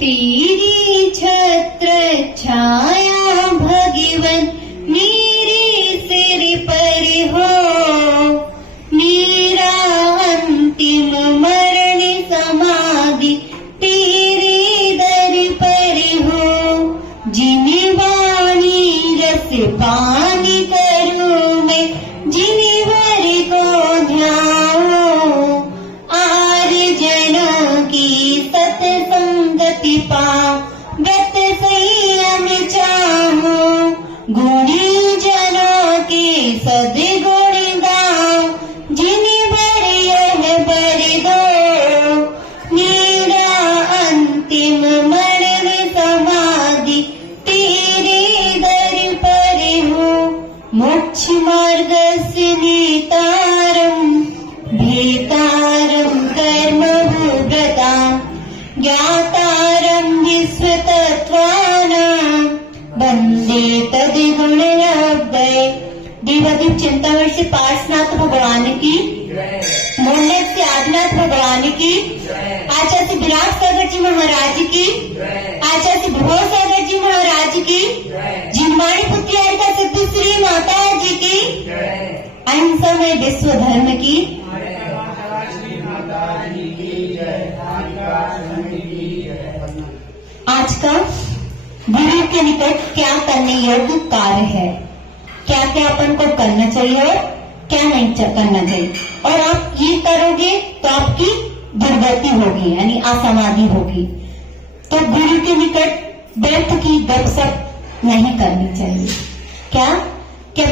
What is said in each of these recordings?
तेरी छत्र छाया भगवन मेरे सिर पर हो, मेरा अंतिम मरण समाधि तेरे दर पर हो। जिन वाणी रस पान करूं मैं, जिन वर को ध्याऊं, आर जनों की सत्संगति पाऊं, व्रत संयम चाहूं, गुणी जनों के सद्गुण गाऊं, जिन भर यह बर दो, मेरा अंतिम मरण समाधि तेरे दर पर हो। मोक्ष मार्गस्य नेतारं भेतारं कर्मभूभृतां, ज्ञातारं विश्वतत्त्वानां वन्दे तद्गुणलब्धये। देवादीप चिंतामणि से पार्श्वनाथ भगवान की, मोहम्मद से आदिनाथ भगवान की, आचार्य से विराट सागर जी महाराज की, आचार्य से भोर सागर जी महाराज की, जिनवाणी पुत्री हरिका सिद्धेश्वरी माता जी की, अहिंसा में विश्व धर्म की। आज का गुरु के निकट क्या करने योग्य कार्य है, क्या क्या अपन को करना चाहिए और क्या नहीं करना चाहिए, और आप ये करोगे तो आपकी दुर्गति होगी, यानी असमाधि होगी। तो गुरु के निकट व्यर्थ की गपशप नहीं करनी चाहिए। क्या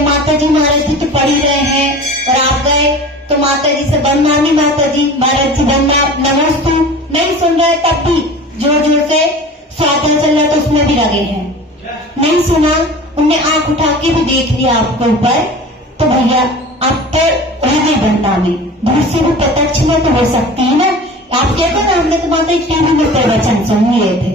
माता जी महाराज जी तो पढ़ ही रहे हैं और आप गए तो माता जी से बनना नहीं, माता जी महाराज जी बनना नमस्तु नहीं सुन रहे, तब भी जोर जोर से स्वाध्याय चल रहा तो उसमें भी लगे हैं, नहीं सुना, उनने आंख उठा के भी देख लिया आपके ऊपर, तो भैया आप तो हृदय बनता में दूर से भी प्रत्यक्ष में तो हो सकती है ना। आप कहते ना हमने तो माता टीवी में प्रवचन सुन लिए थे,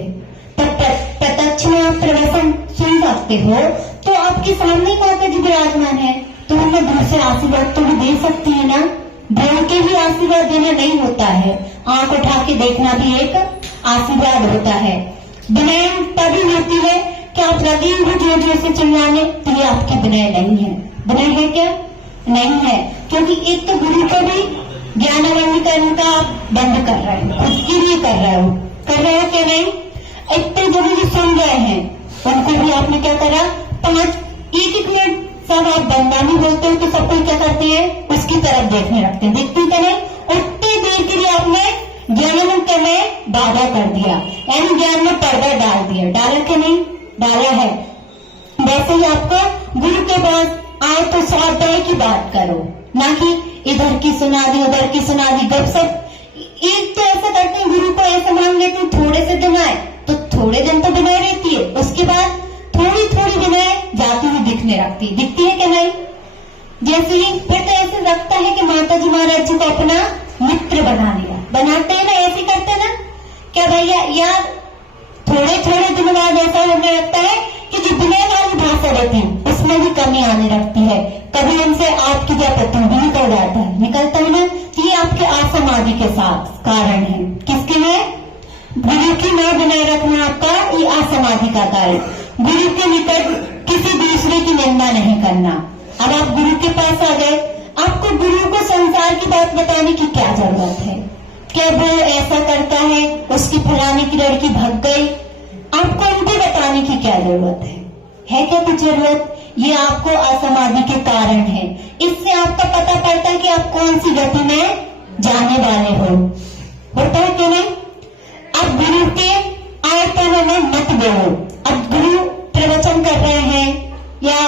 तो प्रत्यक्ष में आप प्रवचन सुन सकते हो, तो आपके सामने माता जी विराजमान है, तो उन्हें दूर से आशीर्वाद तो भी दे सकती है ना। बोल के भी आशीर्वाद देना नहीं होता है, आंख उठा के देखना भी एक आशीर्वाद होता है। विनय तभी होती है कि आप लगे हुए जोर जोर से चिल्लाने, तो ये आपकी विनय नहीं है। विनय है क्या? नहीं है, क्योंकि एक तो गुरु को भी ज्ञानावंती करने का आप बंद कर रहे हो, खुद के लिए कर रहे हो क्या नहीं? इतने जने जो सुन रहे हैं उनको भी आपने क्या करा, 1-1 मिनट सब आप बंदानी बोलते हो तो सब कोई क्या करते हैं, उसकी तरफ देखने रखते हैं, देखते करें, उतनी देर के लिए आपने ज्ञानानंद करने बाधा कर दिया, यानी ज्ञान में पर्दा डाल दिया। डाला कि नहीं? डाला है। वैसे ही आपको गुरु के पास आए तो स्वाध्याय की बात करो, ना कि इधर की सुना दी उधर की सुना दी गपशप। एक तो ऐसा करते हैं, गुरु को ऐसा मान लेते हैं थोड़े से दिन आए तो थोड़े दिन तो विनय रहती है, उसके बाद थोड़ी थोड़ी विनय जाती हुई दिखने दिखती है कि नहीं? जैसे ही फिर तो ऐसे लगता है कि माता जी महाराज जी को अपना मित्र बना लिया, बनाते हैं ना, ऐसे करते ना, क्या भैया यार थोड़े थोड़े दिन बाद ऐसा होने लगता है कि जो विनय वाली भाषा रहती है उसमें भी कमी आने लगती है, कभी उनसे आपकी क्या प्रतिबिंब भी निकल जाता है, निकलता है ना। ये आपके असमाधि के साथ कारण है। किसके लिए? गुरु की न बनाए रखना आपका ये असमाधि का कारण। गुरु के निकट किसी दूसरे की निंदा नहीं करना। अब आप गुरु के पास आ गए, आपको गुरु को संसार की बात बताने की क्या जरूरत है? क्या वो ऐसा करता है, उसकी फलाने की लड़की भग गई, आपको उनको बताने की क्या जरूरत है? है क्या कुछ जरूरत? ये आपको असमाधि के कारण है। इससे आपका पता पड़ता है कि आप कौन सी गति में जाने वाले हो। होता है क्यों नहीं? अब गुरु के आयतन में मत बोलो। अब गुरु प्रवचन कर रहे हैं या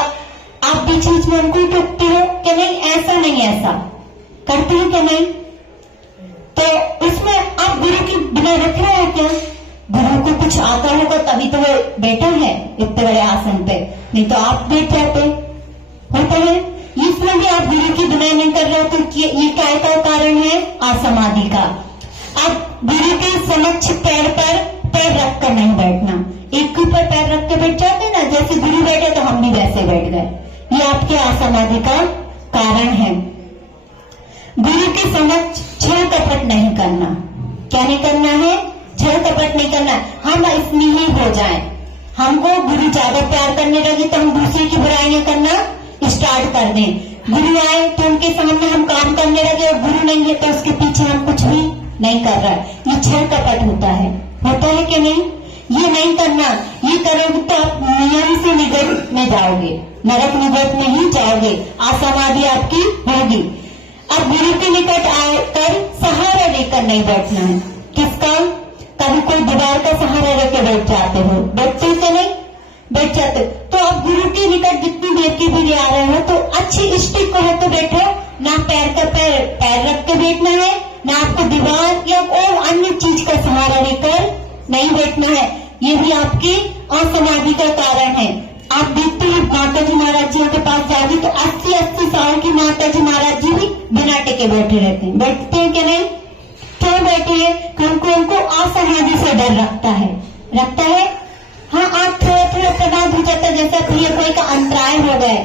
आप बीच बीच में उनको टोकते हो कि नहीं, ऐसा नहीं, ऐसा करते हो कि नहीं? तो उसमें आप गुरु की बिना रख रहे हैं क्या? गुरु को कुछ आता होगा तभी तो वो बैठा है इतने बड़े आसन पे, नहीं तो आप बैठ जाते। होता है इसमें भी आप गुरु की विनय नहीं कर रहे हो, तो ये क्या का कारण है? असमाधि का। आप गुरु के समक्ष पैर पर पैर रखकर नहीं बैठना, एक के ऊपर पैर रख के बैठ जाते ना, जैसे गुरु बैठे तो हम भी वैसे बैठ गए, ये आपके असमाधि का कारण है। गुरु के समक्ष छल कपट नहीं करना। क्या नहीं करना है? छल छल कपट नहीं करना, हम स्नेही हो जाएं। हमको गुरु ज्यादा प्यार करने लगे तो हम दूसरे की बुराइयां करना स्टार्ट कर दें। गुरु आए तो उनके सामने हम काम करने लगे और गुरु नहीं है तो उसके पीछे हम कुछ भी नहीं कर रहा है। ये छल कपट होता है कि नहीं? ये नहीं करना। ये करोगे तो आप नियम से निगत में जाओगे, नरक निगत में ही जाओगे, आशावादी आपकी होगी। अब गुरु के निकट आकर सहारा लेकर नहीं बैठना है। किसका? कभी कोई दीवार का सहारा लेकर बैठ जाते हो, बैठते हो तो नहीं बैठ जाते, तो आप गुरु के निकट जितनी देर के भी ले आ रहे हो तो अच्छी स्टिक को है तो बैठो, ना पैर का पैर रख के बैठना है, ना आपको दीवार या और अन्य चीज का सहारा लेकर नहीं बैठना है। ये भी आपकी असमाधि का कारण है। आप देखते हैं माता जी महाराज जी के पास जाओगे तो 80-80 साल की माता जी महाराज जी भी बिना टेके बैठे रहते हैं। बैठते हैं कि नहीं? क्यों बैठे हैं? क्योंकि उनको असमाधि से डर रखता है। हाँ, आप थोड़ा प्रमाद हो जाता है, जैसा कोई का अंतराय हो गए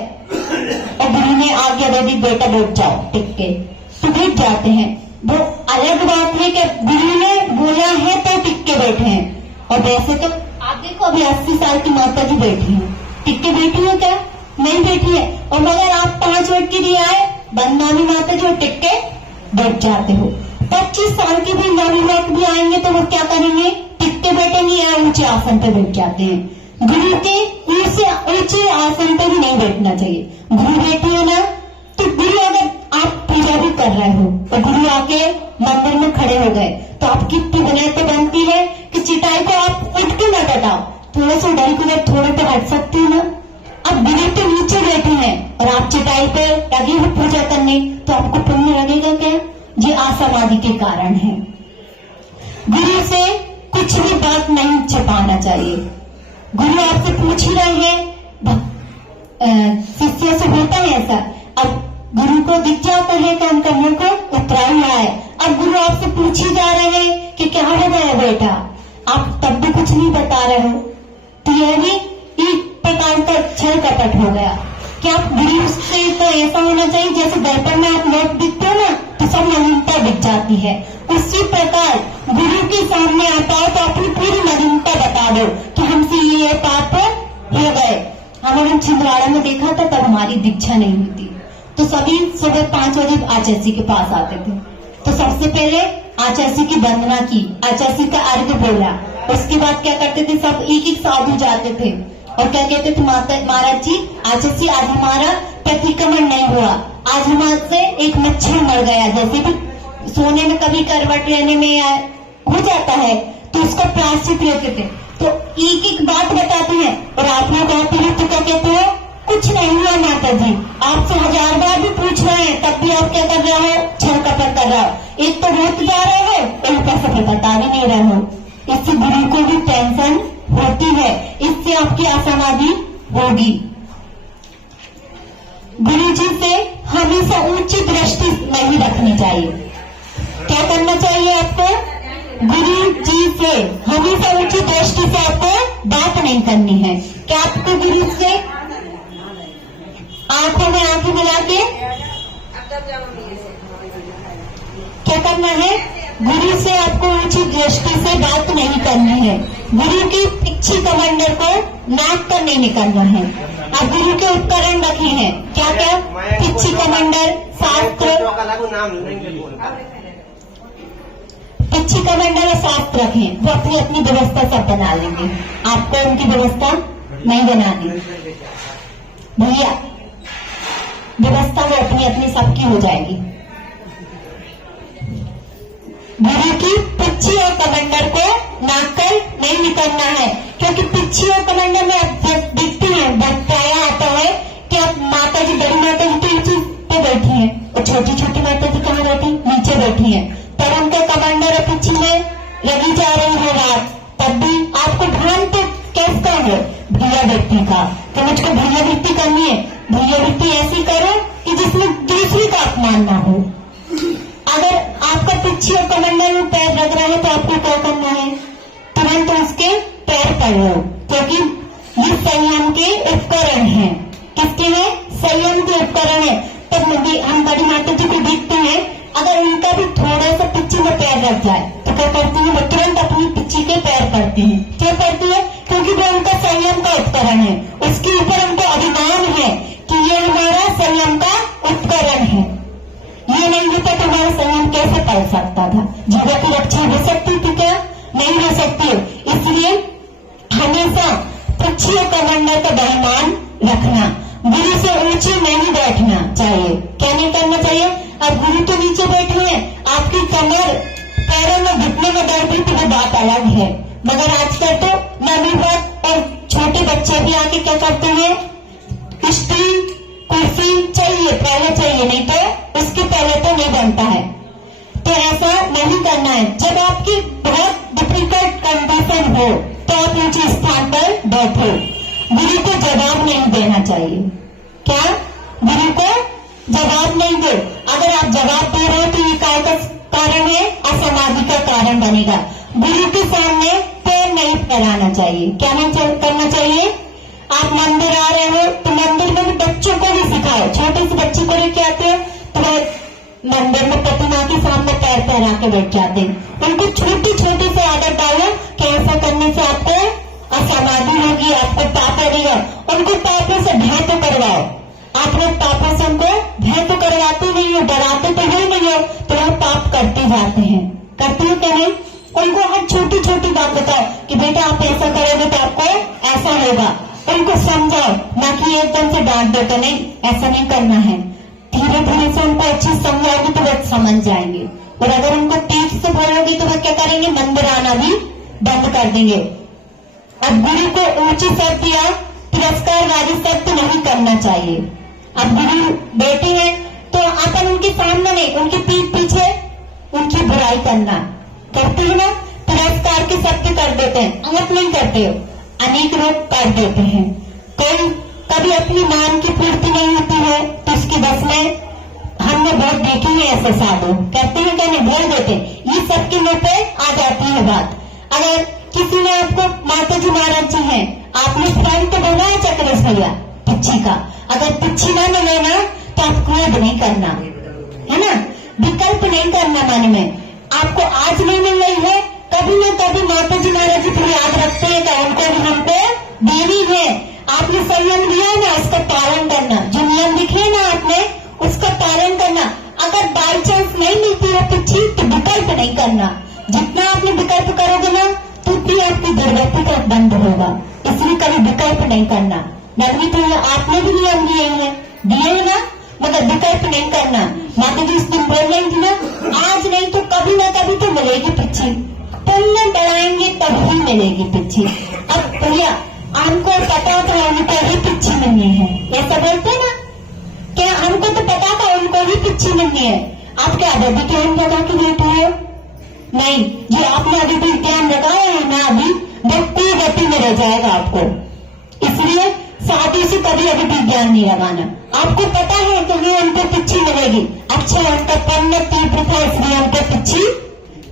और गुरु ने आज्ञा दे दी बेटा बैठ जाओ टिक के, तो बैठ जाते हैं। वो अलग बात है कि गुरु ने बोला है तो टिक के बैठे हैं। और वैसे तो आप देखो अभी 80 साल की माता जी बैठी है, टिक के बैठी है क्या? नहीं बैठी है। और मगर आप 5 मिनट के लिए आए बदनामी माता जी टिक के बैठ जाते हो। 25 साल की भी नवी लोग भी आएंगे तो वो क्या करेंगे? टिक के बैठेंगे या ऊंचे आसन पे बैठ जाते हैं। गुरु के ऊंचे आसन पे भी नहीं बैठना चाहिए। गुरु बैठे हो ना, तो गुरु अगर आप पूजा भी कर रहे हो और गुरु आके मंदिर में खड़े हो गए तो आपकी इतनी विनय तो बनती है कि चिटाई को आप उठ के न हटाओ, थोड़ा सा डर को थोड़े पे हट सकते हो ना। अब गुरु तो नीचे बैठे हैं और आप चिटाई पे लगे हो पूजा करने, तो आपको पुण्य लगेगा क्या? ये असमाधि के कारण है। गुरु से कुछ भी बात नहीं छुपाना चाहिए। गुरु आपसे पूछ ही रहे हैं, शिष्य से होता है ऐसा। अब गुरु को दिख जाता है कि हम कन्या को उतरा ही है, अब गुरु आपसे पूछ ही जा रहे हैं कि क्या हो गया बेटा, आप तब भी कुछ नहीं बता रहे हो, तो यह भी एक प्रकार का छल कपट हो गया। क्या आप गुरु से तो ऐसा होना चाहिए जैसे दर्पण में आप नोट दिखते हो ना तो सब नवीनता दिख जाती है, उसी प्रकार गुरु के सामने आता हो तो अपनी पूरी नवीनता बता दो कि हमसे ये पाप हो गए। हमारे छिंदवाड़ा में देखा था तब हमारी दीक्षा नहीं हुई थी, तो सभी सुबह 5 बजे आचार्य के पास आते थे। तो सबसे पहले आचार्य की वंदना की, आचार्य का अर्घ बोला, उसके बाद क्या करते थे सब एक साधु जाते थे और क्या कहते थे, महाराज जी आचार्य आज हमारा प्रतिक्रमण नहीं हुआ, आज हमारे एक मच्छर मर गया, जैसे भी सोने में कभी करवट लेने में हो जाता है तो उसका प्रायश्चित लेते थे। तो एक बात बताते हैं और आप लोग आते हैं तो क्या कहते हैं, कुछ नहीं हुआ माता जी, आपसे 1000 बार भी पूछ रहे हैं तब भी आप क्या कर रहे हो, छल कपट कर रहे हो। एक तो रोते जा रहे हो और ऊपर से बता भी नहीं रहे हो। इससे गुरु को भी टेंशन होती है, इससे आपकी असमाधि होगी। गुरु जी से हमेशा ऊंची दृष्टि नहीं रखनी चाहिए। क्या करना चाहिए आपको? गुरु जी से हमेशा ऊंची दृष्टि से आपको बात नहीं करनी है। क्या आपको गुरु से आंखों में आंखें मिला के क्या करना है? गुरु से आपको ऊंची दृष्टि से बात नहीं करनी है। गुरु की पिछी कमंडल को नाक कर नहीं निकलना है। अब गुरु के उपकरण रखे हैं, क्या क्या? पिछी कमंडल, शास्त्र, पिछी कमंडल और शास्त्र रखें। वो अपनी अपनी व्यवस्था सब बना लेंगे, आपको उनकी व्यवस्था नहीं बनानी। भैया व्यवस्था वो अपनी अपनी सबकी हो जाएगी। गुरु की पिछी और कमंडल को नाककर नहीं निकलना है, क्योंकि पिछी और कमंडल में आप देखते हैं बताया आता है कि आप माता जी, बड़ी माता जी तो नीचे पे बैठी हैं और छोटी छोटी माता जी कहाँ बैठी? नीचे बैठी हैं। पर उनका कमंडल और पिछी में लगी जा रही है रात, तब भी आपको ध्यान तो कैसा है भैया व्यक्ति का, तो मुझको भैया वृत्ति करनी है। भैया वृत्ति ऐसी करो कि जिसमें दूसरी का अपमान ना हो। अगर आपका पिछी और कमंडल में पैर लग रहा है तो आपको क्या करना है? तुरंत उसके पैर पड़ो, क्योंकि ये संयम के उपकरण हैं। किसके हैं? संयम के उपकरण है। तब हम बड़ी माता जी को देखते हैं, अगर उनका भी थोड़ा सा पिछी में पैर लग जाए तो क्या करती है? वो तुरंत अपनी पिछी पड़ती है। क्यों पड़ती है? क्योंकि वो उनका संयम का उपकरण है, उसके ऊपर उनको अभिमान है कि ये हमारा संयम का उपकरण है। ये नहीं होता तो हमारा संयम कैसे पल सकता था? जीवों की रक्षा हो सकती थी क्या? नहीं हो सकती है। इसलिए हमेशा पक्षियों का मंडल का बहिमान रखना, गुरु से ऊंचे नहीं बैठना चाहिए। क्या नहीं करना चाहिए? अब गुरु तो नीचे बैठे हैं, आपकी कमर पैरों में घुटने में दर्द है तो वो बात अलग है, मगर आजकल तो नवी बात और छोटे बच्चे भी आके क्या करते हैं, स्टील कुर्सी चाहिए, पहले चाहिए, नहीं तो उसके पहले तो नहीं बनता है। तो ऐसा नहीं करना है। जब आपकी बहुत डिफिकल्ट कंडीशन हो तो आप ऊंचे स्थान पर बैठो। गुरु को जवाब नहीं देना चाहिए। क्या? गुरु को जवाब नहीं दो। अगर आप जवाब दे रहे हो तो ये काय का कारण है? असमाधि का कारण बनेगा। गुरु के सामने पैर नहीं फैलाना चाहिए। क्या नहीं करना चाहिए? आप मंदिर आ रहे हो तो मंदिर में बच्चों को भी सिखाओ। छोटे से बच्चे को लेके आते हो तो वह मंदिर में प्रतिमा के सामने पैर फैला के बैठ जाते हैं। उनको छोटी छोटी से आदत डालो कि ऐसा करने से आपको असमाधि होगी, आपको पाप लगेगा। उनको पापों से भय तो करवाओ। आप लोग पापों से उनको भय तो करवाते नहीं हो, डराते तो ही नहीं हो, तो वो पाप करते जाते हैं। करते हो क्या नहीं? उनको हर छोटी छोटी बात बताओ कि बेटा आप ऐसा करोगे तो आपको ऐसा होगा। उनको समझाओ, ना कि एकदम से डांट दो तो नहीं, ऐसा नहीं करना है। धीरे धीरे से उनको अच्छी समझाओगे तो वो समझ जाएंगे। और अगर उनको तेज से बोलोगे तो वो क्या करेंगे? मंदिर आना भी बंद कर देंगे। अब गुरु को ऊंचे शब्द या तिरस्कारवादी शब्द नहीं करना चाहिए। अब गुरु बैठे हैं तो अपन उनके सामने नहीं, उनके पीठ पीछे उनकी बुराई करना करते हैं ना, तिरस्कार के शब्द कर देते हैं। आप नहीं करते हो, अनेक लोग कर देते हैं। कोई कभी अपनी मान की पूर्ति नहीं होती है तो इसकी बस में हमने बहुत देखे हैं ऐसे साधु कहते हैं, कहने बोल देते हैं, ये सबके मुंह पे आ जाती है बात। अगर किसी ने आपको माता जी महाराज जी हैं, आपने फ्रेंड तो बोला है चक्रेश भैया पिच्छी का, अगर पिच्छी ना मिले ना तो आप क्रोध नहीं करना, है ना, विकल्प नहीं करना मन में। आपको आज नहीं मिल रही है, कभी ना कभी माता जी महाराज जी फिर याद रखते हैं कि उनको भी हमको देनी है। आपने संयम दिया ना, उसका पालन करना। जो नियम लिखे ना आपने उसका पालन करना। अगर बाई चांस नहीं मिलती है पिच्छी तो विकल्प नहीं करना। जितना आपने विकल्प करोगे ना तो उतनी आपकी दुर्गति का बंद होगा। इसलिए कभी विकल्प नहीं करना। नगरी तो आपने भी नियम दिए हैं ना, मगर विकल्प नहीं करना। माता जी इस दिन बोल रही थी ना, आज नहीं तो कभी ना कभी तो मिलेगी पिच्छी, पुण्य बढ़ाएंगे तभी मिलेगी पिच्छी। अब भैया हमको पता था उनको ही पिच्छी मिलनी है, ऐसा बोलते ना, क्या हमको तो पता था उनको ही पिच्छी मिलनी है। आप क्या अभी ध्यान लगा के बैठे हो? नहीं, जो आपने अभी भी ध्यान लगाया है ना, अभी भक्ति गति में रह जाएगा आपको। इसलिए साधु से कभी अभी भी ध्यान नहीं लगाना। आपको पता है कि हाँ उनको पिच्छी मिलेगी, अच्छा उनका पुण्य तीव्र था इसलिए उनको पिच्छी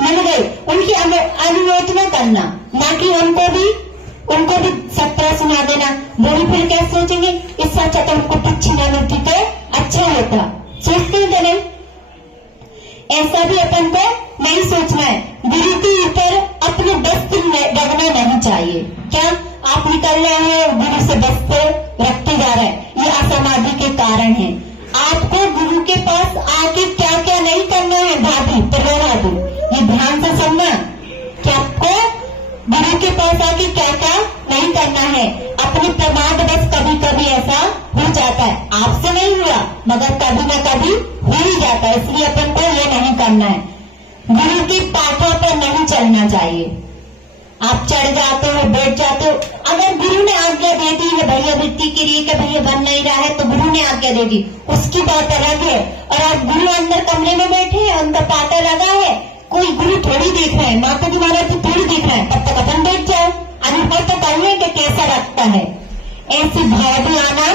मिल गई। उनकी अनुमोदना करना, ना कि उनको भी सत्ता सुना देना। वो भी फिर क्या सोचेंगे, इससे अच्छा तो उनको पिच्छी ना मिलती तो अच्छा होता। सोचते हैं नहीं? ऐसा भी अपन को नहीं सोचना है। गुरु के ऊपर अपने बस्त लगना नहीं चाहिए। क्या आप निकल रहे हैं गुरु से बस्त रखते जा रहे हैं, ये असमाधि के कारण है। आपको गुरु के पास आके क्या क्या नहीं करना है भाभी भाभी, ये ध्यान से सुनना कि आपको गुरु के पास आके क्या क्या नहीं करना है। अपने प्रमाद बस कभी कभी ऐसा हो जाता है, आपसे नहीं हुआ मगर कभी न कभी हो ही जाता है, इसलिए अपन को ये नहीं करना है। गुरु की पाठों पर नहीं चलना चाहिए। आप चढ़ जाते हो, बैठ जाते हो, अगर गुरु ने आज्ञा दे दी है भैया वृत्ति के लिए कि भैया बन नहीं रहा है तो गुरु ने आज्ञा दे दी, उसकी बात अलग है। और आप गुरु अंदर कमरे में बैठे हैं, उनका पाटा लगा है, कोई गुरु थोड़ी देख रहे हैं, माता जी महाराज जी थोड़ी देख रहे हैं, तब तक अपन बैठ जाओ, अनुभव तो करने कि कैसा लगता है। ऐसी भाव भी आना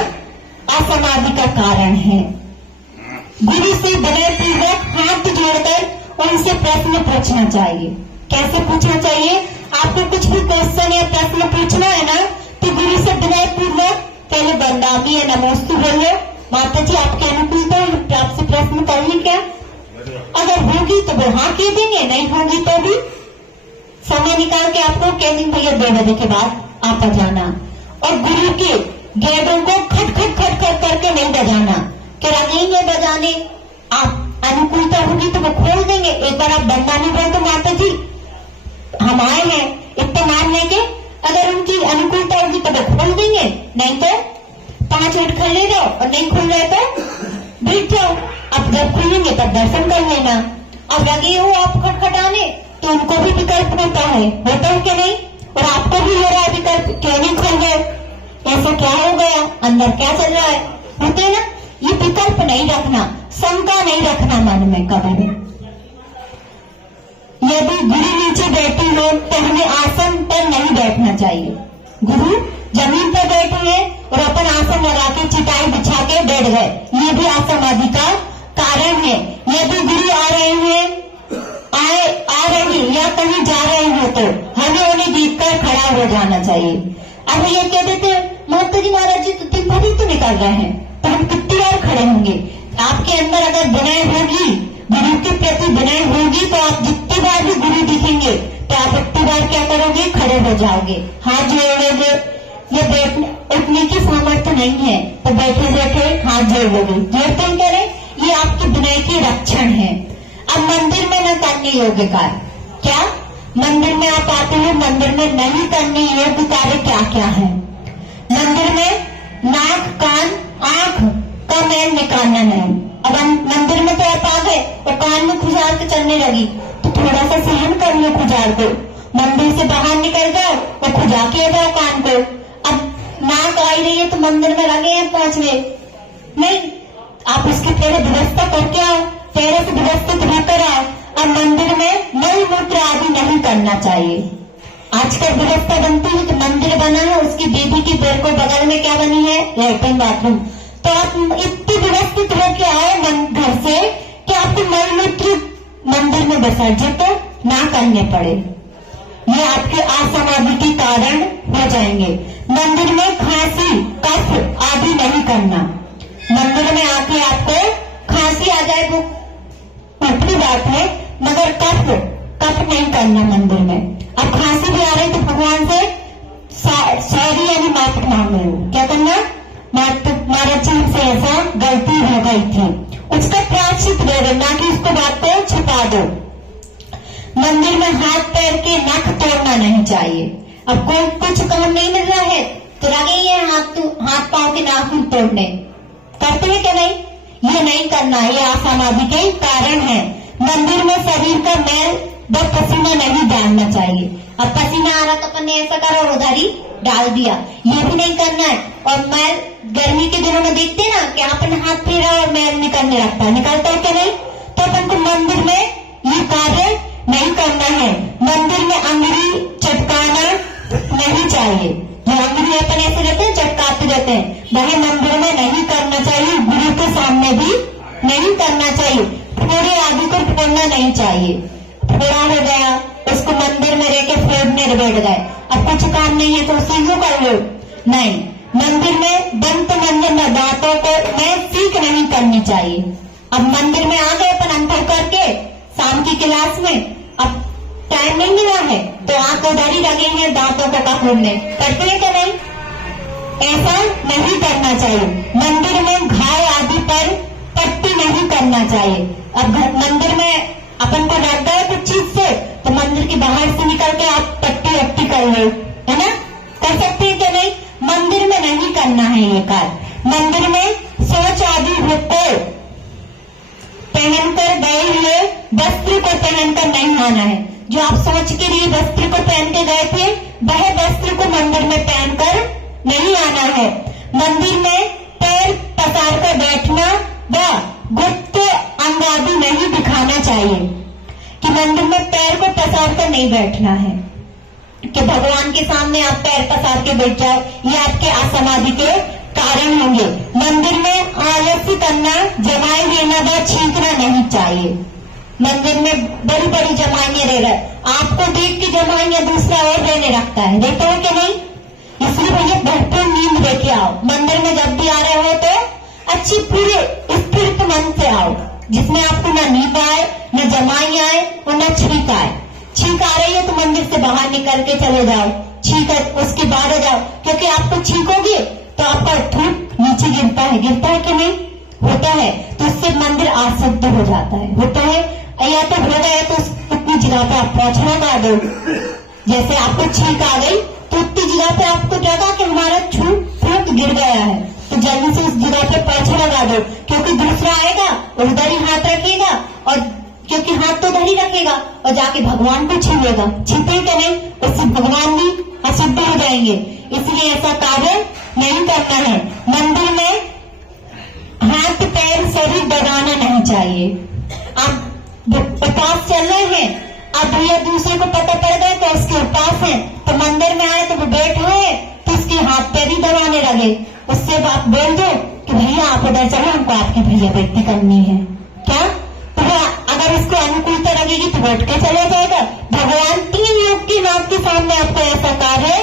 असमाधि का कारण है। गुरु से विनयपूर्वक हाथ जोड़कर उनसे प्रश्न पूछना चाहिए। कैसे पूछना चाहिए? आपको कुछ भी क्वेश्चन या प्रश्न पूछना है ना तो गुरु से विनयपूर्वक पहले वंदामी या नमोस्तु बोलो, माता जी आपके अनुकूलता है, आपसे प्रश्न करेंगे क्या? अगर होगी तो वो हाँ कह देंगे, नहीं होगी तो भी समय निकाल के आपको कह देंगे भैया 2 बजे के बाद आप आ जाना। और गुरु के गेटों को खट खट खट खट करके नहीं बजाना, कि लगेंगे बजाने, आप अनुकूलता होगी तो वो खोल देंगे। एक बार आप डंडा नहीं बोल तो माता जी हम आए हैं इतना मान लेंगे, अगर उनकी अनुकूलता होगी तो वो खोल देंगे, नहीं तो 5 मिनट खड़े रहो और नहीं खुल रहे तो बैठ जाओ। अब जब खुलेंगे तब दर्शन कर लेना। अब लगे हो आप खटखटाने तो उनको भी विकल्प होता है कि नहीं, और आपको भी हो रहा है विकल्प, क्यों नहीं खुल गए, ऐसा क्या हो गया, अंदर क्या चल रहा है, होते ना। ये विकल्प नहीं रखना, शंका नहीं रखना मन में कभी भी। यदि गुरु नीचे बैठे हो तो हमें आसन पर नहीं बैठना चाहिए। गुरु जमीन पर बैठे हैं और अपन आसन लगा के चिटाई बिछा के बैठ गए, ये भी असमाधि का कारण है। यदि गुरु आ रहे या कहीं जा रहे हो तो हमें उन्हें देखकर खड़ा हो जाना चाहिए। अब ये कह देते महतो जी महाराज जी तो दिन भर ही तो निकल रहे हैं, तो हम कितनी बार खड़े होंगे। आपके अंदर अगर विनय होगी, गुरु के प्रति विनय होगी, तो आप जितनी बार भी गुरु दिखेंगे तो आप उतनी बार क्या करोगे, खड़े हो जाओगे, हाथ जोड़ोगे। ये बैठने उठने की सामर्थ्य नहीं है तो बैठे बैठे हाथ जोड़ोगे, जोड़ते करें, ये आपके विनय की रक्षण है। अब मंदिर में न करने योग्य कार्य क्या, मंदिर में आप आते हो, मंदिर में नहीं करने योग्य कार्य क्या क्या है। मंदिर में नाक कान आंख का मैल निकालना नहीं। अब मंदिर में तो आप आ गए और कान में खुजार के चलने लगी तो थोड़ा सा सहन कर लो खुजार को, मंदिर से बाहर निकल जाओ और खुजा के जाओ कान को। अब नाक आई रही है तो मंदिर में लगे हैं पहुंचने नहीं, आप उसकी पहले व्यवस्था करके आओ, पहले से व्यवस्थित होकर आओ। अब मंदिर में मल मूत्र आदि नहीं करना चाहिए। आजकल व्यवस्था बनती है तो मंदिर बना है, उसकी देवी की पेड़ को बगल में क्या बनी है, लैट्रिन बाथरूम, तो आप इतनी व्यवस्थित होकर आए घर से कि आपको मल मूत्र मंदिर में विसर्जित ना करने पड़े। ये आपके असमाधि के कारण हो जाएंगे। मंदिर में खांसी कफ आदि नहीं करना। मंदिर में आके आपको खांसी आ जाए वो ऊपरी बात है, मगर कफ नहीं करना मंदिर में। अब खांसी भी आ रही तो भगवान से सॉरी यानी माफी मांग रहे हो, क्या करना, महाराज जी से ऐसा गलती हो गई थी, उसका प्रायश्चित दे देना, कि उसको बात को छिपा दो। मंदिर में हाथ पैर के नख तोड़ना नहीं चाहिए। अब कोई कुछ काम नहीं मिल रहा है तो लगे ये हाथ पांव के नाखून तोड़ने, करते हैं क्या नहीं, ये नहीं करना, ये असमाधि के कारण है। मंदिर में शरीर का मैल व पसीना नहीं डालना चाहिए। अब पसीना आ रहा तो अपन ने ऐसा करा और उधर ही डाल दिया, ये भी नहीं करना है। और मैल गर्मी के दिनों में देखते ना कि अपन हाथ फेरा और मैल निकलने लगता है, निकलता है क्या नहीं, तो अपन को मंदिर में ये कार्य नहीं करना है। मंदिर में अंगुली चटकाना नहीं चाहिए, जो अंगुली अपन ऐसे रहते हैं चटकाते रहते हैं, वह मंदिर में नहीं करना चाहिए। गुरु के सामने भी नहीं करना चाहिए। फोड़े आदि को फोड़ना नहीं चाहिए। फोड़ा हो गया उसको मंदिर में रह के फोड़ने बैठ गए, अब कुछ काम नहीं है तो उसी को कर लो, नहीं। मंदिर में दंत मंजन में दांतों को में सीख नहीं करनी चाहिए। अब मंदिर में आ गए अपन अंतर करके शाम की क्लास में, अब टाइम नहीं मिला है तो आंख उधर ही लगेंगे दांतों को पकड़ने, करते हैं क्या नहीं, ऐसा नहीं करना चाहिए। मंदिर में घाव आदि पर पट्टी नहीं करना चाहिए। अब मंदिर में अपन को लग गए कुछ चीज से तो मंदिर के बाहर से निकल के आप पट्टी वट्टी कर लो, है ना, कर सकते हैं क्या नहीं, मंदिर में नहीं करना है ये कार्य। मंदिर में शौच आदि को पहनकर गए हुए वस्त्र को पहनकर नहीं आना है। जो आप शौच के लिए वस्त्र को पहन के गए थे वह वस्त्र को मंदिर में पहनकर नहीं आना है। मंदिर में पैर पसार कर बैठना व गुप्त अंग आदि नहीं दिखाना चाहिए, कि मंदिर में पैर को पसार कर नहीं बैठना है, कि भगवान के सामने आप पैर पसार के बैठ जाओ, ये आपके असमाधि के कारण होंगे। मंदिर में आलस्य करना, जमाई लेना व छींकना नहीं चाहिए। मंदिर में बड़ी बड़ी जमाइयां रह रहे, आपको देख के जमाइयां दूसरा और रहने लगता है, देखते हो कि नहीं, इसलिए भैया भरपूर नींद लेके आओ। मंदिर में जब भी आ रहे हो तो अच्छी पूरे स्थिर मन से आओ, जिसमें आपको न नींद आए, न जमाई आए और न छींक आए। छींक छींक आ रही है तो मंदिर से बाहर निकल के चले जाओ, छींक उसके बाद आ जाओ, क्योंकि आपको छींकोगे तो आपका थूक नीचे गिरता है कि नहीं? होता है। तो उससे मंदिर अशुद्ध हो जाता है, होता है। या तो हो गया तो उतनी जगह पे आप पोछा लगा दो। जैसे आपको छींक आ गई तो उतनी जगह पे आपको लगा कि हमारा थूक गिर गया है, तो जल्दी से उस जगह पे पोछा लगा दो, क्योंकि दूसरा आएगा और उधर ही हाथ रखेगा, और क्योंकि हाथ तो उधर ही रखेगा और जाके भगवान को छीलेगा, छीपे कि नहीं? उससे भगवान भी अशुद्ध हो जाएंगे। इसलिए ऐसा कार्य नहीं करना है। मंदिर में हाथ पैर शरीर दबाना नहीं चाहिए। आप उपास चल रहे हैं, अब भैया दूसरे को पता पड़ गया कि उसके उपास है, तो मंदिर में आए तो वो बैठा है तो उसके हाथ पैर ही दबाने लगे, उससे आप बोल दो कि भैया आप उधर चलो, हमको आपकी भैया बेटी करनी है क्या? तो वो अगर उसको अनुकूलता लगेगी तो बैठ के चला जाएगा। भगवान 3 युग की नाथ के सामने आपको ऐसा कार्य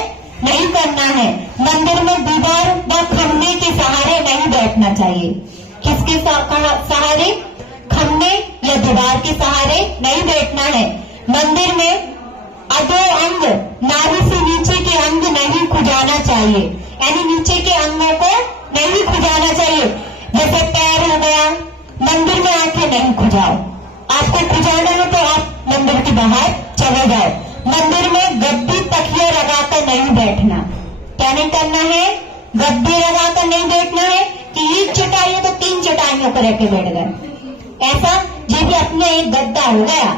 नहीं करना है। मंदिर में दीवार व खंभे के सहारे नहीं बैठना चाहिए। किसके सहारे? खंभे या दीवार के सहारे नहीं बैठना है। मंदिर में अधो अंग नाभि से नीचे के अंग नहीं खुजाना चाहिए, यानी नीचे के अंगों को नहीं खुजाना चाहिए। जैसे पैर हो गया, मंदिर में आके नहीं खुजाओ। आपको खुजाना है तो आप मंदिर के बाहर चले जाओ। मंदिर में गद्दी तकिया लगाकर नहीं बैठना। क्या नहीं करना है? गद्दी लगाकर नहीं बैठना है कि एक चटाई है तो 3 चटाइयों को रख के बैठ गए। ऐसा ये भी अपने एक गद्दा हो गया,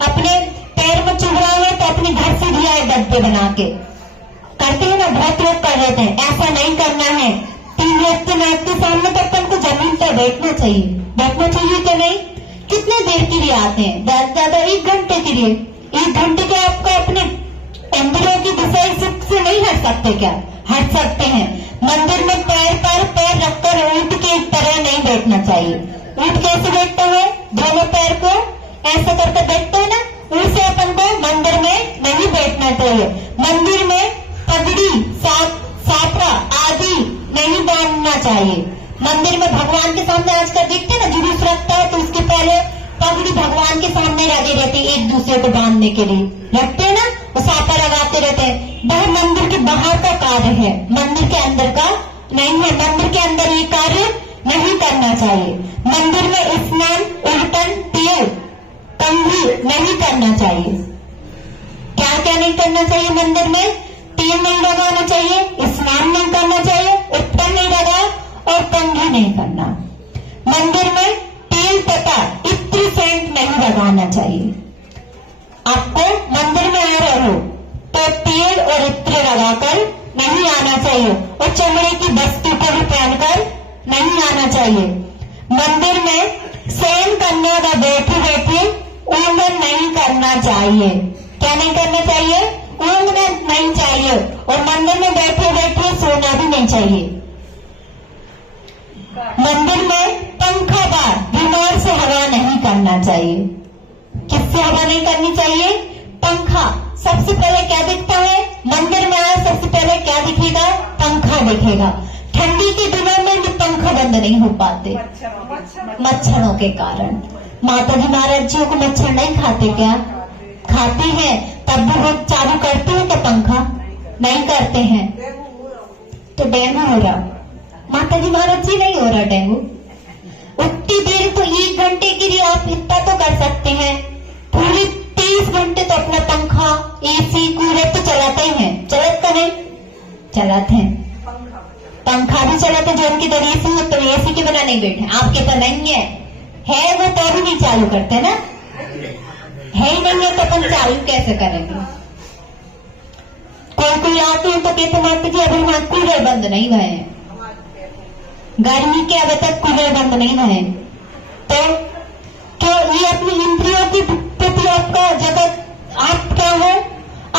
अपने पैर में चुभ रहा है तो अपने घर से दिया है गद्दे बना के, करते हैं ना, बहुत लोग कर रहे थे। ऐसा नहीं करना है। 3 व्यक्ति नाथ के सामने तो अपन को जमीन पर बैठना चाहिए। बैठना चाहिए कि नहीं? कितने देर के लिए आते हैं? ज्यादा 1 घंटे के लिए। 1 घंटे के आपको अपने इंद्रियों की दिशा से नहीं हट सकते क्या? हट सकते हैं। मंदिर में पैर पर पैर रखकर ऊंट की तरह नहीं बैठना चाहिए। ऊंट कैसे बैठता है? दोनों पैर को ऐसे करके बैठते है ना, उनसे अपन को मंदिर में नहीं बैठना चाहिए। मंदिर में पगड़ी साफरा आदि नहीं बांधना चाहिए। मंदिर में भगवान के सामने आजकल देखते ना, जुलूस रखता है तो उसके पहले पगड़ी भगवान के सामने लगे रहते हैं, एक दूसरे को बांधने के लिए रखते हैं ना, वो साफा लगाते रहते हैं। वह मंदिर के बाहर का कार्य है, मंदिर के अंदर का नहीं है। मंदिर के अंदर ये कार्य नहीं करना चाहिए। मंदिर में स्नान, उल्टन, तेल, कंघी नहीं करना चाहिए। क्या क्या नहीं करना चाहिए? मंदिर में तेल नहीं लगाना चाहिए, स्नान नहीं करना चाहिए, उल्टन नहीं लगा और कंघी नहीं करना। मंदिर में तेल तथा इत्र सेंट नहीं लगाना चाहिए। आपको मंदिर में आ रहे हो तो तेल और इत्र लगाकर नहीं आना चाहिए, और चमड़े की वस्तु को भी पहनकर नहीं आना चाहिए। मंदिर में शयन करने व बैठे बैठे ऊँघन नहीं करना चाहिए। क्या नहीं करना चाहिए? ऊँघना नहीं चाहिए, और मंदिर में बैठे बैठे सोना भी नहीं चाहिए। मंदिर में पंखा बार बीमार से हवा नहीं करना चाहिए। किससे हवा नहीं करनी चाहिए? पंखा। सबसे पहले क्या दिखता है? मंदिर में आए सबसे पहले क्या दिखेगा? पंखा दिखेगा। ठंडी के दिनों में भी पंखा बंद नहीं हो पाते, मच्छरों के कारण। माता जी महाराज जी को मच्छर नहीं खाते क्या? खाते हैं, तब भी वो चालू करते हैं तो पंखा नहीं करते हैं, तो डेंगू हो रहा। माता जी महाराज जी नहीं हो रहा डेंगू। उतनी देर तो 1 घंटे के लिए आप इतना तो कर सकते हैं, पूरे 23 घंटे तो अपना पंखा, एसी, कूलर तो चलाते ही हैं। चलत का नहीं? चलाते हैं। पंखा भी चलाते जो उनकी तरह एसी हो, तो एसी के बिना नहीं बैठे। आपके तो नहीं है वो तो भी नहीं चालू करते ना, है ही नहीं है तो अपन चालू कैसे करेंगे? कोई आते हैं तो कहते माता जी अभी हमारे कूलर बंद नहीं हुए हैं, गर्मी के अभी तक कूलर बंद नहीं हुए। तो क्या ये अपनी इंद्रियों की प्रति आपका जगत आप क्या हो?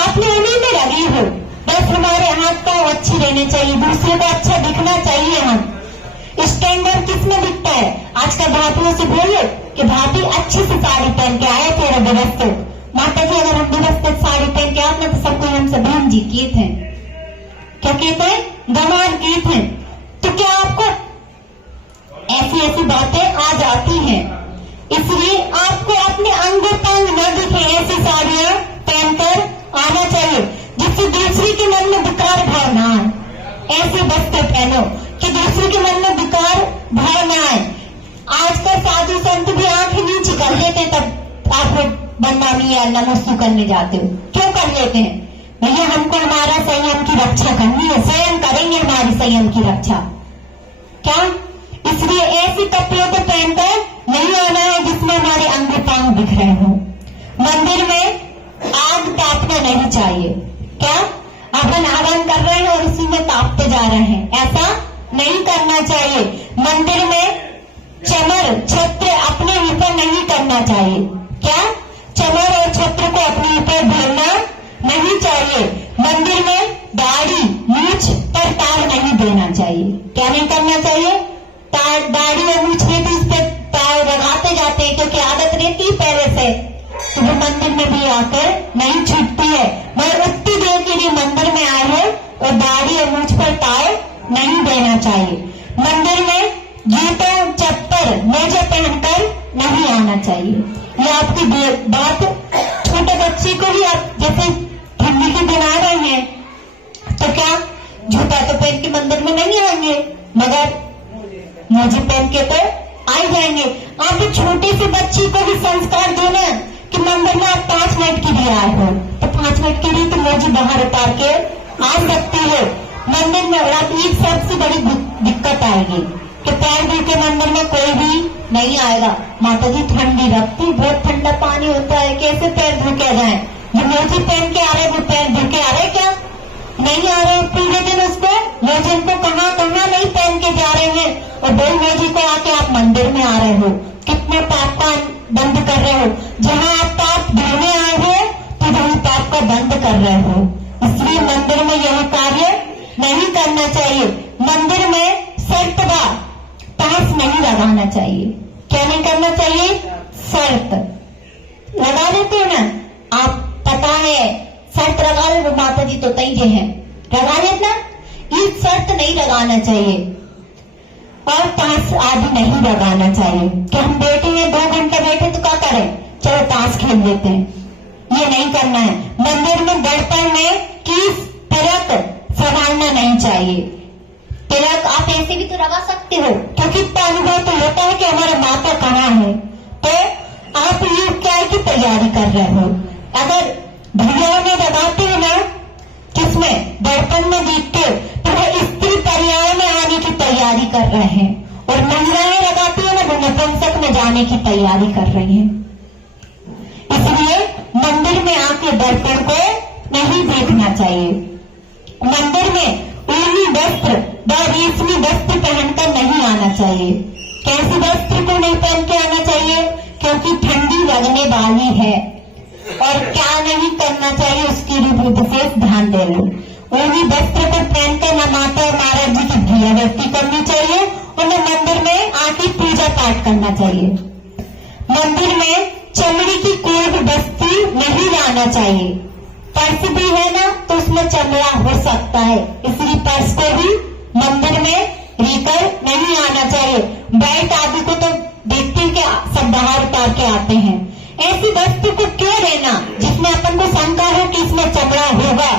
आपने उन्हीं में लगी हो। बस हमारे हाथ पांव अच्छे रहने चाहिए, दूसरे को अच्छा दिखना चाहिए। हम स्टैंडर्ड किसमें दिखता है? आजकल भाभियों से बोलो कि भाभी अच्छे से साड़ी पहन के आए तेरा व्यवस्थित। माता जी अगर हम व्यवस्थित साड़ी पहन के आते तो सबको हमसे बहन जी किए थे, क्या कहते हैं? गंवार किए थे। तो क्या आपको ऐसी ऐसी बातें आ जाती हैं? इसलिए आपको अपने अंगों तंग न दिखे ऐसी साड़ियां बहनों, कि दूसरे के मन में विकार भाव न आए। आजकल साधु संत भी आंख नीचे कर लेते हैं, तब आप लोग बदनामी या नमस्तु करने जाते हो। क्यों कर लेते हैं? भैया हमको हमारा संयम की रक्षा करनी है, स्वयं करेंगे हमारी संयम की रक्षा। क्या? इसलिए ऐसे कपड़ों को पहनकर नहीं आना है जिसमें हमारे अंग पांव दिख रहे हो। मंदिर में आग तापना नहीं चाहिए। क्या? अपन हवन कर रहे हैं और उसी में तापते जा रहे हैं, ऐसा नहीं करना चाहिए। मंदिर में चमर छत्र अपने ऊपर नहीं करना चाहिए। क्या? चमर और छत्र को अपने ऊपर भरना नहीं चाहिए। मंदिर में दाढ़ी मूछ पर तार नहीं देना चाहिए। क्या नहीं करना चाहिए? दाढ़ी और मूछ में भी उस पर तार लगाते जाते हैं, क्योंकि आदत रहती है पहले से, तो वो मंदिर में भी आकर नहीं छूटती है। मगर उतनी देर के लिए मंदिर में आए हो और दाढ़ी और मूछ पर तार नहीं देना चाहिए। मंदिर में जूते चप्पल मोजे पहनकर नहीं आना चाहिए। ये आपकी बात छोटे बच्चे को भी, आप जैसे ठंडी के दिन आ रहे हैं तो क्या जूता तो पहन के मंदिर में नहीं आएंगे, मगर मोजे पहन के तो आ जाएंगे। आप छोटे से बच्ची को भी संस्कार देना कि मंदिर में आप 5 मिनट के लिए आए हो तो 5 मिनट के लिए तो मोजे बाहर उतार के आ सकती हो। मंदिर में आप एक सबसे बड़ी दिक्कत आएगी कि पैर धो के मंदिर में कोई भी नहीं आएगा। माता जी ठंडी रखती, बहुत ठंडा पानी होता है, कैसे पैर धो के जाए? जो मोजे पहन के आ रहे वो पैर धो के आ रहे क्या? नहीं आ रहे। पूरे दिन उसको मोजे को कहाँ नहीं पहन के जा रहे हैं, और दो मोजे को आके आप मंदिर में आ रहे हो। कितने पाप का बंद कर रहे हो। जहाँ आप पाप धोने आए हो तो वही पाप का बंद कर रहे हो। इसलिए मंदिर में यह कार्य नहीं करना चाहिए। मंदिर में शर्त पास नहीं लगाना चाहिए। क्या नहीं करना चाहिए? शर्त लगा देते हो ना आप, पता है शर्त लगा लो, माता जी तो तैजे हैं, लगा लेना। ये शर्त नहीं लगाना चाहिए और ताश आदि नहीं लगाना चाहिए कि हम बैठे हैं 2 घंटे बैठे तो क्या करें, चलो ताश खेल लेते हैं, ये नहीं करना है। मंदिर में दर्पण में किस तिलक संभालना नहीं चाहिए। तिलक आप ऐसे भी तो लगा सकते हो, क्योंकि इतना अनुभव तो होता है कि हमारा माता कहाँ है, तो आप ये क्या की तैयारी कर रहे हो। अगर भैया में लगाते हो ना, किसमें? दर्पण में देखते हो, तो वो स्त्री पर्याय में आने की तैयारी कर रहे हैं, और महिलाएं लगाती है ना, वो नपुंसक में जाने की तैयारी कर रही हैं। इसलिए मंदिर में आके दर्पण को नहीं देखना चाहिए। मंदिर में ऊनी वस्त्र व रेशमी वस्त्र पहनकर नहीं आना चाहिए। कैसे वस्त्र को नहीं पहन के आना चाहिए? क्योंकि ठंडी लगने वाली है। और क्या नहीं करना चाहिए उसकी विशेष ध्यान दे लो। ऊनी वस्त्र को पहनकर न माता और महाराज जी की भियावृत्ति करनी चाहिए और न मंदिर में आके पूजा पाठ करना चाहिए। मंदिर में चमड़ी की कोई भी वस्तु नहीं लाना चाहिए। पर्स भी है ना तो उसमें चमड़ा हो सकता है, इसलिए पर्स को भी मंदिर में लेकर नहीं आना चाहिए। बेल्ट आदि को तो देखते हैं कि सब बाहर उतार के आते हैं। ऐसी वस्तु को क्यों लेना जिसमें अपन को शंका हो कि इसमें चमड़ा होगा,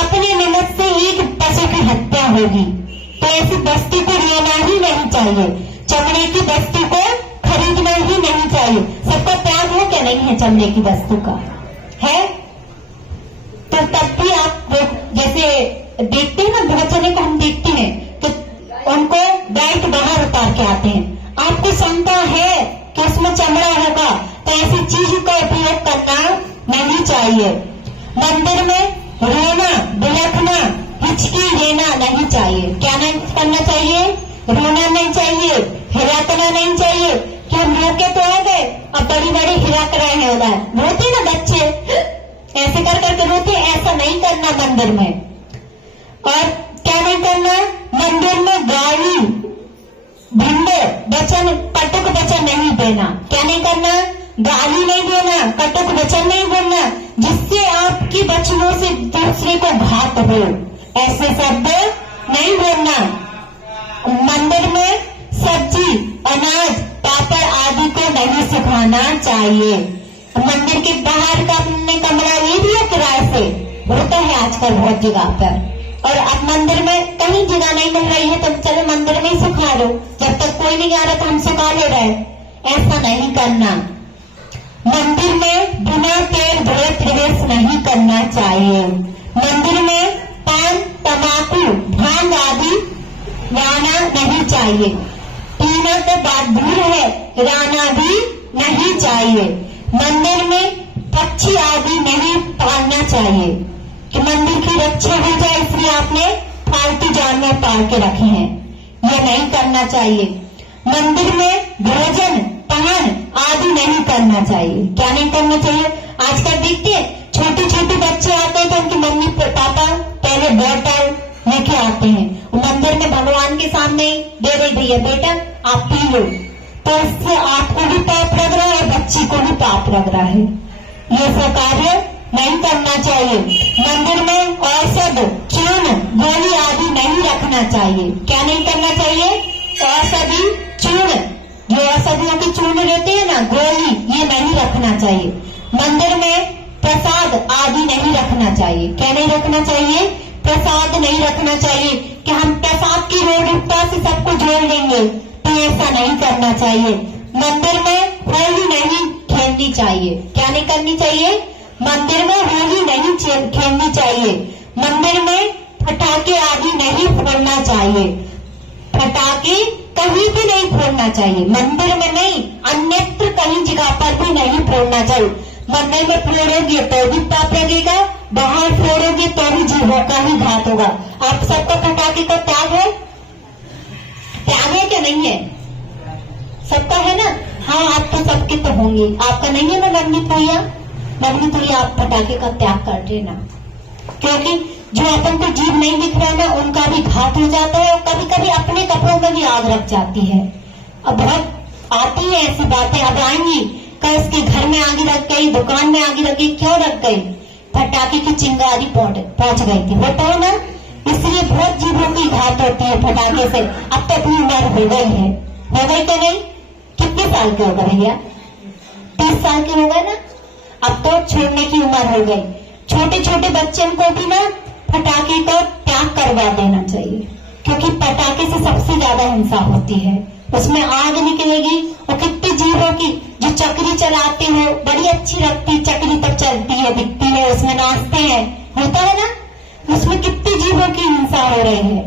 अपने निमित्त से एक पशु की हत्या होगी, तो ऐसी वस्तु को लेना ही नहीं चाहिए। चमड़े की वस्तु को खरीदना ही नहीं चाहिए। सबका त्याग है क्या? नहीं है चमड़े की वस्तु का है, तो तब भी आप जैसे देखते हैं ना, बहुत जने को हम देखते हैं तो उनको बेल्ट बाहर उतार के आते हैं। आपको शंका है कि उसमें चमड़ा होगा तो ऐसी चीज का उपयोग करना नहीं चाहिए। मंदिर में रोना बिलखना हिचकी लेना नहीं चाहिए। क्या नहीं करना चाहिए? रोना नहीं चाहिए, हिराकना नहीं चाहिए कि हम रोके तो आ गए अब बड़ी बड़ी हिराक रहे हैं, उधर रोते ना बच्चे ऐसे कर करके रोते, ऐसा नहीं करना मंदिर में। और क्या नहीं करना? मंदिर में गाली भिंडे वचन कटुक वचन नहीं देना। क्या नहीं करना? गाली नहीं देना, कटुक वचन नहीं बोलना जिससे आपकी वचनों से दूसरे को घात हो, ऐसे शब्द नहीं बोलना। मंदिर में सब्जी अनाज पापड़ आदि को नहीं सुखाना चाहिए। मंदिर के बाहर का हमने कमरा ले दिया किराए से, होता है आजकल बहुत जगह पर, और अब मंदिर में कहीं जगह नहीं मिल रही है तो चलो मंदिर में ही सुखा लो, जब तक कोई नहीं आ रहा तो हम सुखा ले रहे। ऐसा नहीं करना। मंदिर में बिना तेल भरे प्रवेश नहीं करना चाहिए। मंदिर में पान, तंबाकू, भांग आदि लाना नहीं चाहिए। पीना तो बात दूर है, लाना भी नहीं चाहिए। मंदिर में पक्षी आदि नहीं पालना चाहिए कि मंदिर की रक्षा हो जाए इसलिए आपने फालतू जानवर पाल के रखे हैं, ये नहीं करना चाहिए। मंदिर में भोजन, पान आदि नहीं करना चाहिए। क्या नहीं करना चाहिए? आजकल देखते हैं छोटे छोटे बच्चे आते हैं तो उनकी मम्मी पापा पहले बोतल लेके आते हैं, मंदिर में भगवान के सामने दे रही है, बेटा आप पी लो, तो इससे आपको भी पाप लग रहा है, बच्ची को भी पाप लग रहा है। ये सब कार्य नहीं करना चाहिए। मंदिर में औषध, चूर्ण, गोली आदि नहीं रखना चाहिए। क्या नहीं करना चाहिए? औषधि, चूर्ण, जो औषधियों के चूर्ण रहते हैं ना, गोली, ये नहीं रखना चाहिए। मंदिर में प्रसाद आदि नहीं रखना चाहिए। क्या नहीं रखना चाहिए? प्रसाद नहीं रखना चाहिए कि हम प्रसाद की रोडता से सबको जोड़ लेंगे, तो ऐसा नहीं करना चाहिए। मंदिर में होली नहीं खेलनी चाहिए। क्या नहीं करनी चाहिए? मंदिर में होली नहीं खेलनी चाहिए। मंदिर में पटाखे आदि नहीं फोड़ना चाहिए। पटाखे कहीं भी नहीं फोड़ना चाहिए, मंदिर में नहीं, अन्यत्र कहीं जगह पर भी नहीं फोड़ना चाहिए। मंदिर में फोड़ोगे तो भी पाप लगेगा, बाहर फोड़ोगे तो भी जीवों का ही घात होगा। आप सबको पटाखे का त्याग है? त्याग है क्या नहीं है? सबका है ना? हाँ, आप तो सबके तो होंगे, आपका नहीं है ना नवनीत भैया? नवनीत भैया आप पटाखे का त्याग कर देना, क्योंकि जो अपन को जीव नहीं दिख रहा ना उनका भी घात हो जाता है, और कभी कभी अपने कपड़ों में भी आग लग जाती है। अब बहुत आती है ऐसी बातें, अब आएंगी कल इसके घर में आगे रख गई, दुकान में आगे रख गई, क्यों रख गई? पटाखे की चिंगारी पहुंच गई थी, होता है ना? इसलिए बहुत जीवों की घात होती है पटाखे से। अब तो अपनी उम्र हो गई है, हो गई क्या नहीं? कितने साल के हो गए भैया? 30 साल के हो गए ना? अब तो छोड़ने की उम्र हो गई। छोटे छोटे बच्चों को भी ना पटाखे का त्याग करवा देना चाहिए, क्योंकि पटाखे से सबसे ज्यादा हिंसा होती है, उसमें आग निकलेगी। और कितने जीवों की जो चक्री चलाते हो, बड़ी अच्छी लगती चक्री तब चलती है, दिखती है, उसमें नाचते हैं, होता है ना? उसमें कितने जीवों की हिंसा हो रही है।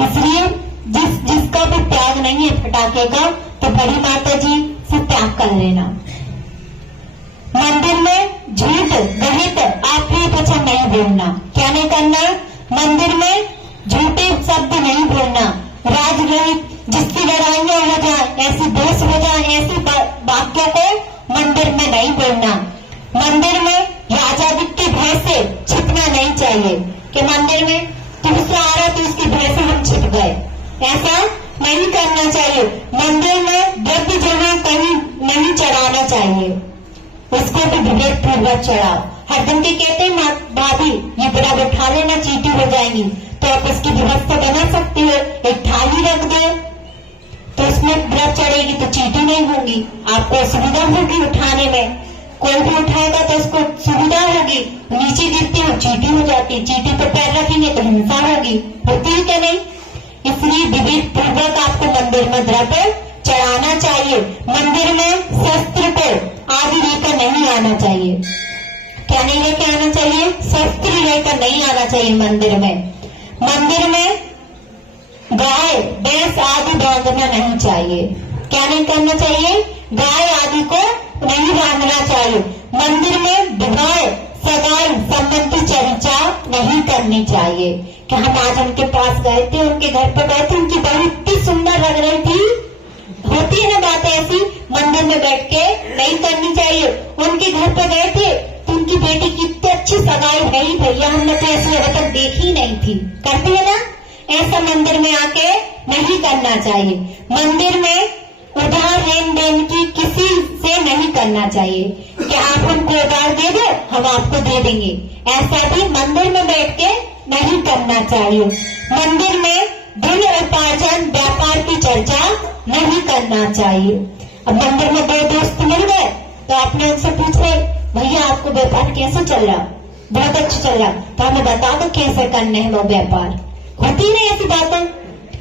इसलिए जिसका भी त्याग नहीं है पटाखे का, तो बड़ी माता जी से त्याग कर लेना। मंदिर में झूठ, गणित, आखिरी वचन नहीं बोलना। क्या नहीं करना? मंदिर में झूठे शब्द नहीं बोलना। राजगणित, जिसकी लड़ाइयां हो जाए, ऐसी दोष हो जाए, ऐसी वाक्यों को मंदिर में नहीं बोलना। मंदिर में राजा के भय से छिपना नहीं चाहिए कि मंदिर में तुमसे आ रहा तो उसके भय से हम छिप गए, ऐसा नहीं करना चाहिए। मंदिर में द्रव्य जमा कहीं नहीं चढ़ाना चाहिए, उसको भी विवेक पूर्वक चढ़ाओ। हरदम के कहते हैं भाभी ये बड़ा उठा लेना, चीटी हो जाएंगी, तो आप इसकी व्यवस्था बना सकती हो, एक थाली रख दो, तो उसमें व्रत चढ़ेगी तो चीटी नहीं होगी, आपको सुविधा होगी उठाने में। कोई भी उठाएगा तो उसको सुविधा होगी, नीचे गिरती हो चीटी हो जाती, चीटी पर पैर रखेंगे तो हिंसा होगी, होती है क्या नहीं? इसलिए विवेक पूर्वक आपको मंदिर में द्रव्य चढ़ाना चाहिए। मंदिर में शस्त्र को आदि लेकर नहीं आना चाहिए। क्या नहीं लेकर आना चाहिए? शस्त्र लेकर नहीं आना चाहिए मंदिर में। मंदिर में गाय, भैंस आदि बांधना नहीं चाहिए। क्या नहीं करना चाहिए? गाय आदि को नहीं बांधना चाहिए। मंदिर में विवाह, सगाई संबंधी चर्चा नहीं करनी चाहिए। कि हम आज उनके पास गए थे, उनके घर पर गए थे, उनकी बहू इतनी सुंदर लग रही थी, होती है ना बात ऐसी, मंदिर में बैठ के नहीं करनी चाहिए। उनके घर पर गए थे तो उनकी बेटी की इतनी अच्छी सगाई भई भैया, हमने तो ऐसी अभी तक देखी नहीं थी, करती है ना? ऐसा मंदिर में आके नहीं करना चाहिए। मंदिर में उधार लेन देन की किसी से नहीं करना चाहिए कि आप हमको उधार दे दो हम आपको दे देंगे, ऐसा भी मंदिर में बैठ के नहीं करना चाहिए। मंदिर में धन उपार्जन व्यापार की चर्चा नहीं करना चाहिए। अब मंदिर में 2 दोस्त मिल गए तो आपने उनसे पूछ रहे भैया आपको व्यापार कैसे चल रहा? बहुत अच्छा चल रहा, तो हमें बता दो कैसे करने हैं वो व्यापार। होती नहीं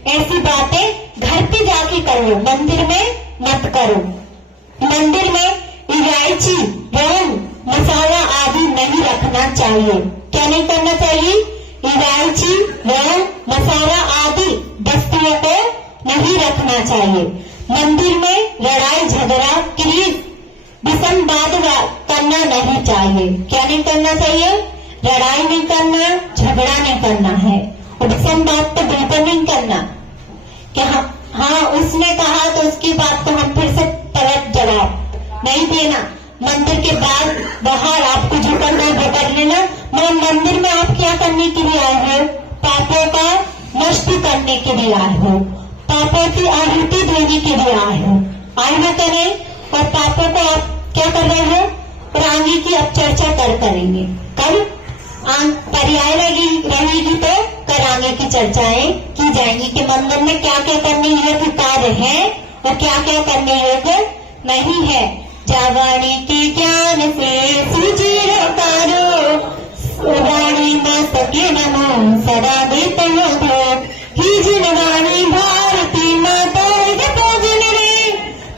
ऐसी बातें घर पे जाके करो, मंदिर में मत करो। मंदिर में इलायची, लौंग, मसाला आदि नहीं रखना चाहिए। क्या नहीं करना चाहिए? इलायची, लौंग, मसाला आदि वस्तुओं को नहीं रखना चाहिए। मंदिर में लड़ाई झगड़ा, क्लेश, विसंवाद करना नहीं चाहिए। क्या नहीं करना चाहिए? लड़ाई नहीं करना, झगड़ा नहीं करना है, और विसंवाद तो बिल्कुल नहीं करना कि हाँ उसने कहा तो उसकी बात को हम फिर से पलट जवाब नहीं देना। मंदिर के बाद बाहर आपको जो करना है वो कर लेना, मगर मंदिर में आप क्या करने के लिए आए हो? पापों का नष्ट करने के लिए आए हो, पापों की आहुति देने के लिए आए हो। आए हो तो नहीं? और पापों को आप क्या कर रहे हो? और आगे की अब चर्चा करेंगे। कल पर्याय रहेगी तो कर आगे की चर्चाएं की जाएंगी कि मंदिर में क्या क्या करने योग्य कार्य है और क्या क्या करने योग्य नहीं है। जावाणी के ज्ञान से सुजीरो करो, वाणी न सके नमो सदा देते हो। ही जिनवाणी भारती माता पूजन रे,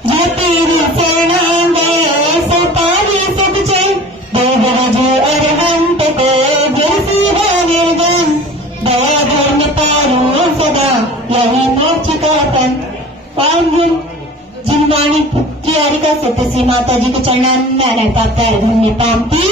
जो तेरी शरण गए सो पावे सब जय। देव जो अरहंत को जैसी निर्गम, दया धर्म पारो सदा यही मोक्ष का पन। जिनवाणी प्रियारिका सत्य श्री माता जी के चरणों में पैर धन्य पामती।